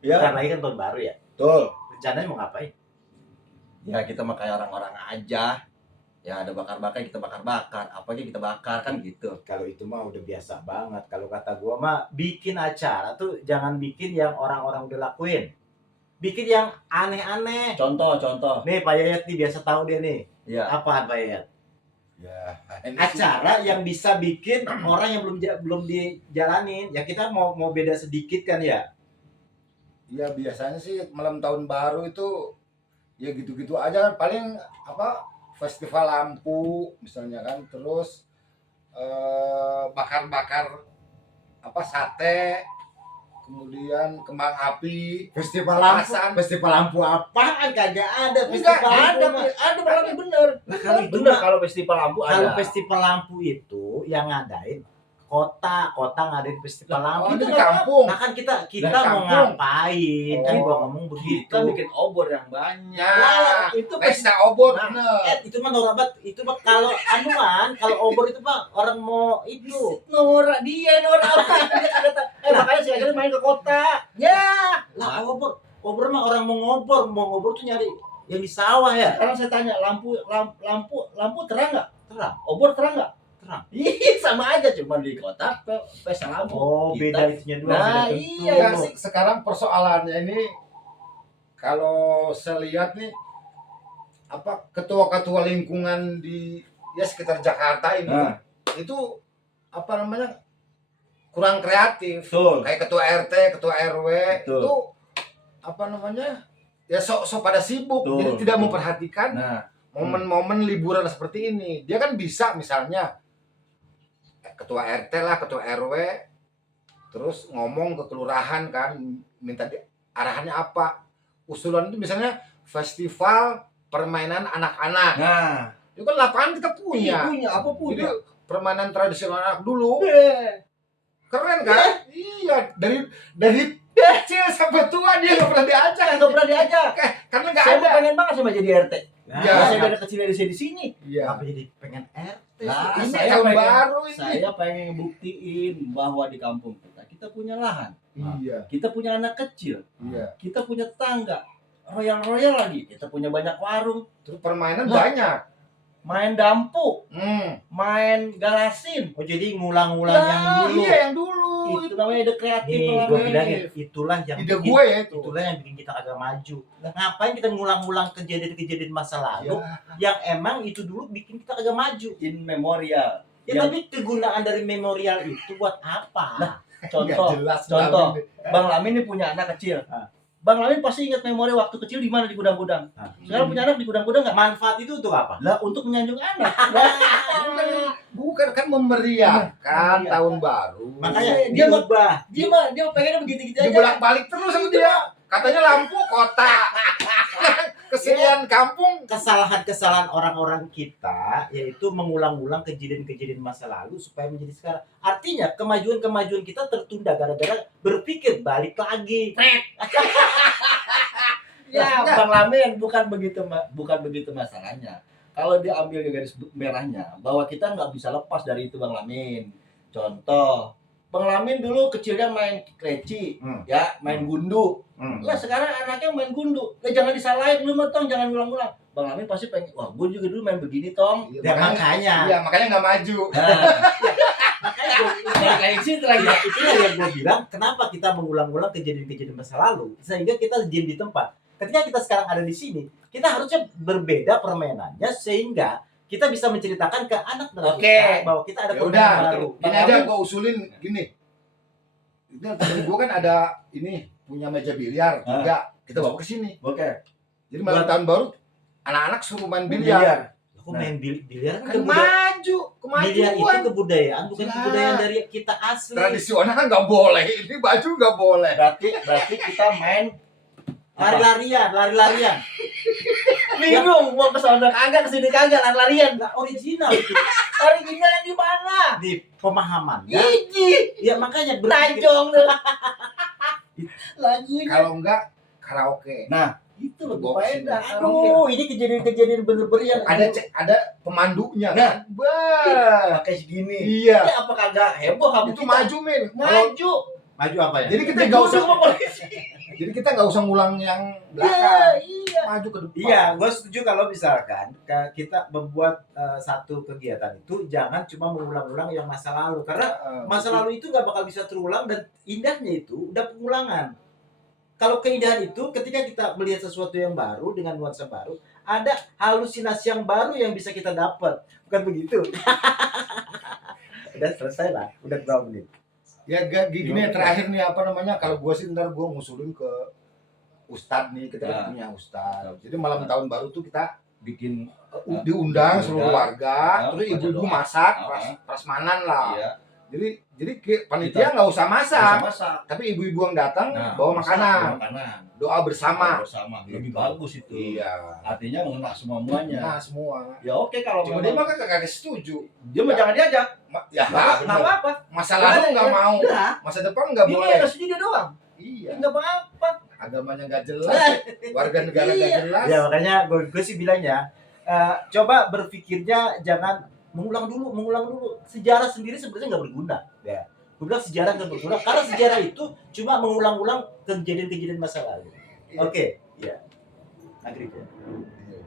Ya, Bentar lagi kan tahun baru ya. betul. Rencananya mau ngapain? Ya kita mah kayak orang-orang aja. Ya ada bakar-bakar kita bakar-bakar. Apa aja kita bakar kan gitu. Kalau itu mah udah biasa banget. Kalau kata gua mah bikin acara tuh jangan bikin yang orang-orang udah lakuin. Bikin yang aneh-aneh. Contoh. Nih Pak Yayat nih biasa tahu dia nih. Ya. Apaan Pak Yayat? Ya. Acara yang bisa bikin orang yang belum dijalanin. Ya kita mau beda sedikit kan ya. Ya biasanya sih malam tahun baru itu ya gitu-gitu aja, paling apa festival lampu misalnya kan, terus bakar-bakar apa sate, kemudian kembang api, Festival lampu. petasan. Festival lampu apaan? Kagak ada Enggak festival ada, lampu. ada berarti bener. Nah, kalau itu Bener mah- kalau festival lampu Kalau ada. festival lampu itu yang ngadain kota ngadain festival lampu. Oh, Itu itu di kan- kampung. Nah kan kita Di mau kampung. ngapain? Kan Oh, gua ngomong begitu. Kita bikin obor yang banyak. Nah, itu pesta obor Nah, bener. Itu mah norabat. Itu mah kalau anuan, kalau obor itu mah orang mau itu. Nora apa? Makanya sekali main ke kota. Ya, lah obor mah orang mau ngobor tuh nyari yang di sawah ya. Sekarang saya tanya, lampu terang nggak? Terang. Obor terang nggak? Terang. Iya, sama aja, cuma di kota pesta lampu. Oh, Kita- beda itunya dua. Nah, beda tentu. iya, Ya, sekarang persoalannya ini kalau saya lihat nih apa ketua-ketua lingkungan di ya sekitar Jakarta ini Nah. itu apa namanya kurang kreatif. Betul. Kayak ketua RT, ketua RW Betul. itu apa namanya ya sok pada sibuk, Betul, jadi tidak betul. memperhatikan Nah, momen-momen liburan seperti ini. Dia kan bisa misalnya ketua RT lah, ketua RW terus ngomong ke kelurahan kan, minta arahannya apa, usulan itu misalnya festival permainan anak-anak. nah, Itu kan lapangan kita punya. punya apa Jadi punya? permainan tradisional anak dulu Eh, keren kan? Iya, dari kecil sampai tua dia nggak pernah diajak. nggak pernah diajak. Karena nggak Saya ada. mau pengen banget sama jadi RT. Nah, Ya, Saya dari kecil dari sini. Iya. Apa jadi pengen RT? Nah, Ini saya tahun pengen- baru ini. Saya pengen buktiin bahwa di kampung kita punya lahan, Iya, kita punya anak kecil, iya. kita punya tetangga, royal lagi, kita punya banyak warung, Terus permainan Lah. banyak. main dampu, Hmm. main galasin. Oh jadi ngulang-ngulang yang Nah, dulu. iya yang dulu. Itu namanya ide kreatif. Nih, namanya. gue bilangin itulah yang Ide bikin- gue ya itu. itulah yang bikin kita agak maju. Ngapain kita ngulang-ngulang kejadian-kejadian masa lalu Ya. yang emang itu dulu bikin kita agak maju. In memorial. Ya Yang- tapi kegunaan dari memorial itu buat apa? Contoh, Nggak jelas contoh. Bang. Bang Lamin ini punya anak kecil. Ah. Bang Lamin pasti ingat memori waktu kecil di mana di gudang-gudang. Ah. Sekarang punya anak di gudang-gudang nggak? Manfaat itu untuk apa? Lah untuk menyanjung anak. Bukan kan memeriahkan Iya. tahun baru. Makanya Dia mah- diubah. dia pengennya begitu-gitu aja. dibolak-balik terus sama dia. Katanya lampu kota. Kesenian kampung. Kesalahan-kesalahan orang-orang kita yaitu mengulang-ulang kejadian-kejadian masa lalu supaya menjadi sekarang. Artinya kemajuan-kemajuan kita tertunda gara-gara berpikir balik lagi. Ya, Enggak. Bang Lamin bukan begitu masalahnya. Kalau dia ambil garis merahnya bahwa kita nggak bisa lepas dari itu Bang Lamin. Contoh, Bang Lamin dulu kecilnya main kleci, ya, main gundu. Lah sekarang anaknya main gundu. Lah jangan disalahin lu mah Tong, jangan ulang-ulang. Bang Lamin pasti pengen, wah gue juga dulu main begini Tong. Ya, makanya. Iya, makanya nggak maju. Makanya gua- Nah, kayak gitu lagi. Ya, itulah yang gue bilang kenapa kita mengulang-ulang kejadian-kejadian masa lalu sehingga kita diam di tempat. Ketika kita sekarang ada di sini, kita harusnya berbeda permainannya sehingga kita bisa menceritakan ke anak dan Oke. kita bahwa kita ada Ya permainan udah, baru. ini aja gue usulin gini. Ini temen gue kan ada ini punya meja biliar juga. Kita bawa ke sini. Oke. Jadi malam tahun baru anak-anak suruh main biliar. Aku main biliar Kan kan maju, biliar itu kemajuan. kebudayaan bukan Nah. kebudayaan dari kita asli. Tradisional kan nggak boleh. Ini baju nggak boleh. Berarti kita main Lari-larian. bingung mau ke sana kagak, ke sini kagak, lari-larian. Nggak original itu Originalnya di mana? di pemahaman. Gigi. Ya makanya berpikir Najong tuh. Lagunya. Kalau enggak karaoke. Nah, itu lebih faedah. Aduh, ini kejadian-kejadian bener-bener yang Ada pemandunya Nah. kan. Bah. Pakai segini. Iya. Ya apa kagak heboh kamu Itu kita? maju men. Kalau Maju. Maju apa ya? Jadi kita nggak usah Dituduh sama polisi. Jadi kita nggak usah ngulang yang Iya, belakang, iya. maju ke depan. Iya, gue setuju kalau misalkan kita membuat satu kegiatan itu jangan cuma mengulang-ulang yang masa lalu, karena masa lalu itu nggak bakal bisa terulang dan indahnya itu udah pengulangan. Kalau keindahan itu ketika kita melihat sesuatu yang baru dengan nuansa baru, ada halusinasi yang baru yang bisa kita dapat, bukan begitu? Udah selesai lah, udah berapa menit? Ya gini terakhir nih apa namanya, kalau gua sih ntar gua ngusulin ke Ustadz nih, kita kan punya Ustadz. Jadi malam tahun baru tuh kita Bikin diundang seluruh warga, terus ibu-ibu masak, Ah. prasmanan lah. iya, Jadi panitia nggak usah masak, masak. tapi ibu-ibu yang datang Nah, bawa makanan, makanan. doa bersama. Bersama. Lebih bagus itu. Iya. Artinya mengena semuanya. Nah semua. Ya oke kalau Cuma dia memang mah kagak setuju. dia mah jangan diajak. Ya Nggak bener. apa-apa. Masa lalu nggak mau, Nah, masa depan nggak ini boleh. yang setuju dia doang. Iya. Nggak apa-apa. Agamanya nggak jelas, warga negara nggak Iya. jelas. Ya makanya gue sih bilangnya coba berpikirnya jangan mengulang dulu. Sejarah sendiri sebenarnya nggak berguna. Ya. Gue bilang sejarah nggak berguna karena sejarah itu cuma mengulang-ulang kejadian-kejadian masa lalu. Iya. Oke, ya. Agree ya. Iya.